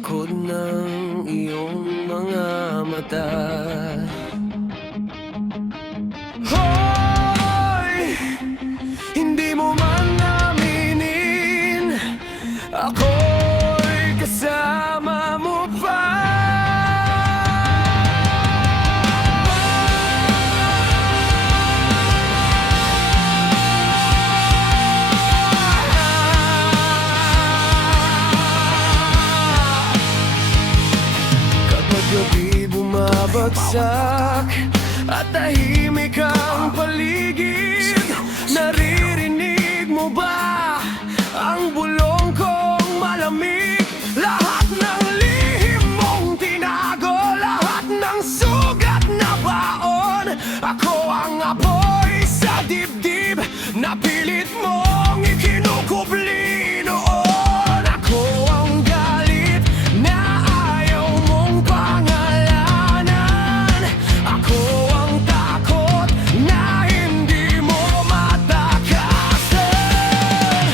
likod ng iyong mga mata. Hoy! Hindi mo man aminin, ako'y kasama mo pa. Kapag gabi bumabagsak at tahimik ang paligid, naririnig mo ba ang bulong kong malamig? Lahat ng lihim mong tinago, lahat ng sugat na baon. Ako ang apoy sa dibdib na pilit mong ikinukubli noon. Ako ang galit na ayaw mong pangalanan. Ako ang takot na hindi mo matakasan.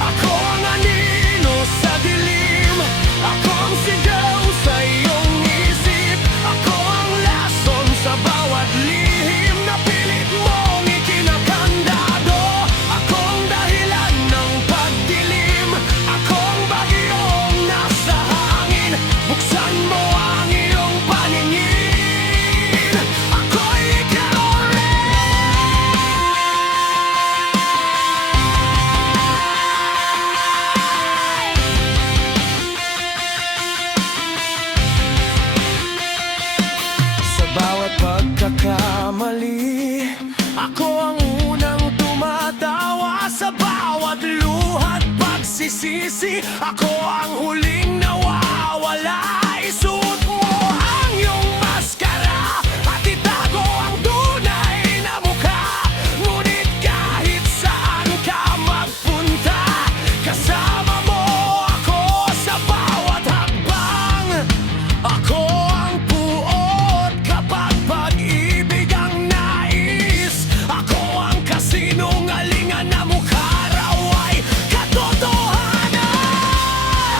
Ako ang anino sa dilim, ako ang sigaw sa iyong isip. Ako ang lason sa bawat lihim na pilit mong ikinakandado. Ako ang dahilan ng pagdilim, ako ang bagyong nasa hangin. Buksan mo ang iyong paningin, ako'y ikaw sa bawat pagkakamali. Ako ang unang tumatawa sa bawat luha't pagsisisi. Ako ang huling nawawala. Isuot mo ang iyong maskara at itago ang tunay na mukha. Ngunit kahit saan ka magpunta, kasama mo ako sa bawat hakbang. Ako ang puot kapag pag-ibig ang nais. Ako ang kasinungalingan na mukha raw ay katotohanan.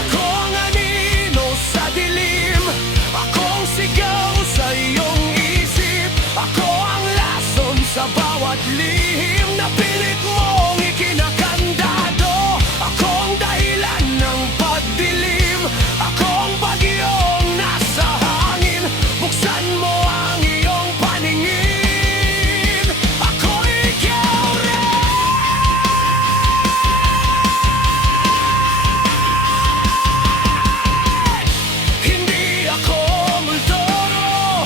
Ako ang anino sa dilim, ako ang sigaw sa iyong isip. Ako ang lason sa bawat lihim na pilit mong ikinakandado. Ako ang dahilan ng pagdilim, ako ang bagyong nasa hangin. Buksan mo ang iyong paningin, ako'y ikaw rin. Hindi ako multoro,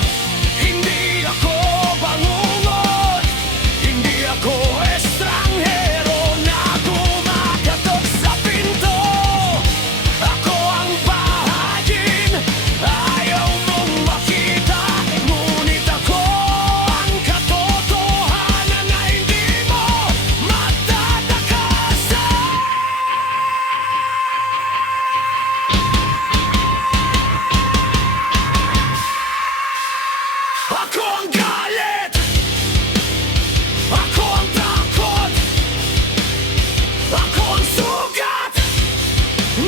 hindi ako bangungot, hindi ako estranghero na kumakatok sa pinto. Ako ang bahagin, ayaw mong makita. Ngunit ako ang katotohanan na hindi mo matatakasan. Ako ang galit, ako ang takot, ako ang sugat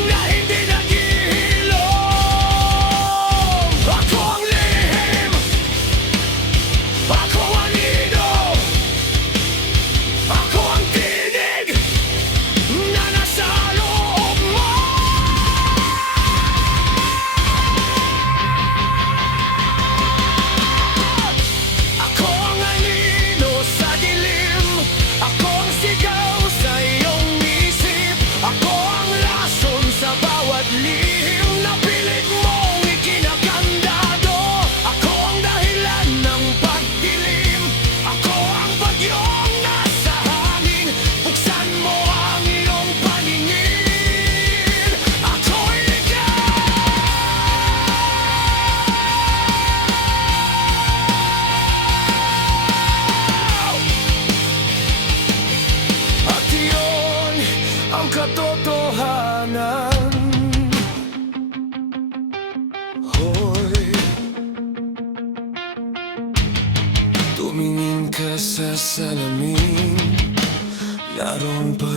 na hindi naghihilom. Ako ang lihim, ako ang anino, ako ang tinig na nasa loob mo. Ako ang anino sa dilim, ako ang sigaw sa iyong isip. Ako ang lason sa bawat lihim na pilit mong ikinakandado. Ako ang dahilan ng pagdilim, ako ang bagyong nasa hangin. Buksan mo ang iyong paningin, ako'y ikaw. At iyon ang katotohanan. Hoy, tumingin ka sa salamin, naroon pa